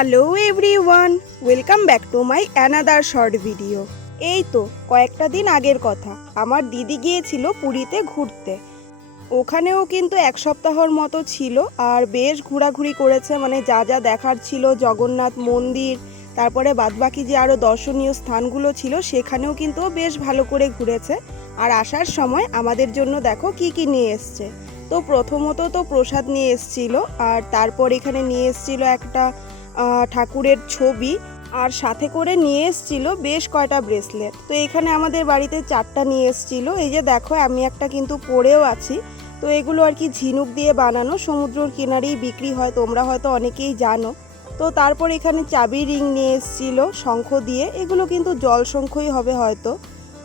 Hello everyone, welcome back to my another short video. এই তো কয়েকটা দিন আগের কথা, আমার দিদি গিয়েছিল পুরীতে ঘুরতে। ওখানেও কিন্তু এক সপ্তাহর মতো ছিল আর বেশ ঘোরাঘুরি করেছে, মানে যা যা দেখার ছিল, জগন্নাথ মন্দির, তারপরে বাদবাকি যে আরও দর্শনীয় স্থানগুলো ছিল সেখানেও কিন্তু বেশ ভালো করে ঘুরেছে। আর আসার সময় আমাদের জন্য দেখো কি কি নিয়ে এসছে। তো প্রথমত তো প্রসাদ নিয়ে এসছিল, আর তারপর এখানে নিয়ে এসছিল একটা ঠাকুরের ছবি, আর সাথে করে নিয়ে এসছিল বেশ কয়টা ব্রেসলেট। তো এখানে আমাদের বাড়িতে 4টা নিয়ে এসছিল। এই যে দেখো, আমি একটা কিন্তু পরেও আছি। তো এগুলো আর কি ঝিনুক দিয়ে বানানো, সমুদ্রের কিনারেই বিক্রি হয়, তোমরা হয়তো অনেকেই জানো। তো তারপর এখানে চাবি রিং নিয়ে এসছিল শঙ্খ দিয়ে, এগুলো কিন্তু জল শঙ্খই হবে হয়তো।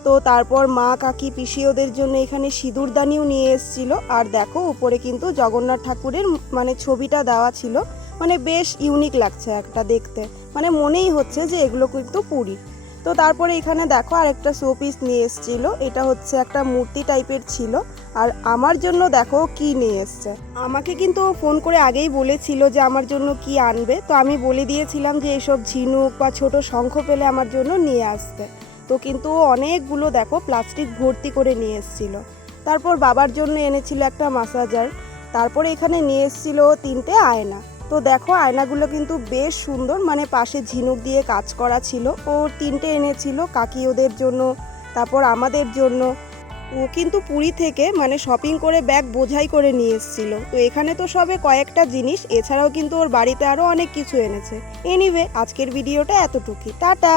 তো তারপর মা কাকি পিসি ওদের জন্য এখানে সিঁদুরদানিও নিয়ে এসছিল। আর দেখো উপরে কিন্তু জগন্নাথ ঠাকুরের মানে ছবিটা দেওয়া ছিল, মানে বেশ ইউনিক লাগছে একটা দেখতে, মানে মনেই হচ্ছে যে এগুলো কিন্তু পুরী। তো তারপরে এখানে দেখো আরেকটা শোপিস নিয়ে এসেছিল, এটা হচ্ছে একটা মূর্তি টাইপের ছিল। আর আমার জন্য দেখো কি নিয়ে এসছে। আমাকে কিন্তু ফোন করে আগেই বলেছিল যে আমার জন্য কি আনবে, তো আমি বলে দিয়েছিলাম যে এসব ঝিনুক বা ছোট শঙ্খ পেলে আমার জন্য নিয়ে আসতে। তো কিন্তু অনেকগুলো দেখো প্লাস্টিক ভর্তি করে নিয়ে এসেছিল। তারপর বাবার জন্য এনেছিল একটা মাসাজার। তারপরে এখানে নিয়ে এসেছিল 3টে আয়না। তো দেখো আয়নাগুলো কিন্তু বেশ সুন্দর, মানে পাশে ঝিনুক দিয়ে কাজ করা ছিল। ও 3টে এনেছিল, কাকি ওদের জন্য, তারপর আমাদের জন্য। ও কিন্তু পুরী থেকে মানে শপিং করে ব্যাগ বোঝাই করে নিয়ে এসেছিল। তো এখানে তো সবে কয়েকটা জিনিস, এছাড়াও কিন্তু ওর বাড়িতে আরও অনেক কিছু এনেছে। এনিওয়ে, আজকের ভিডিওটা এতটুকুই, টাটা।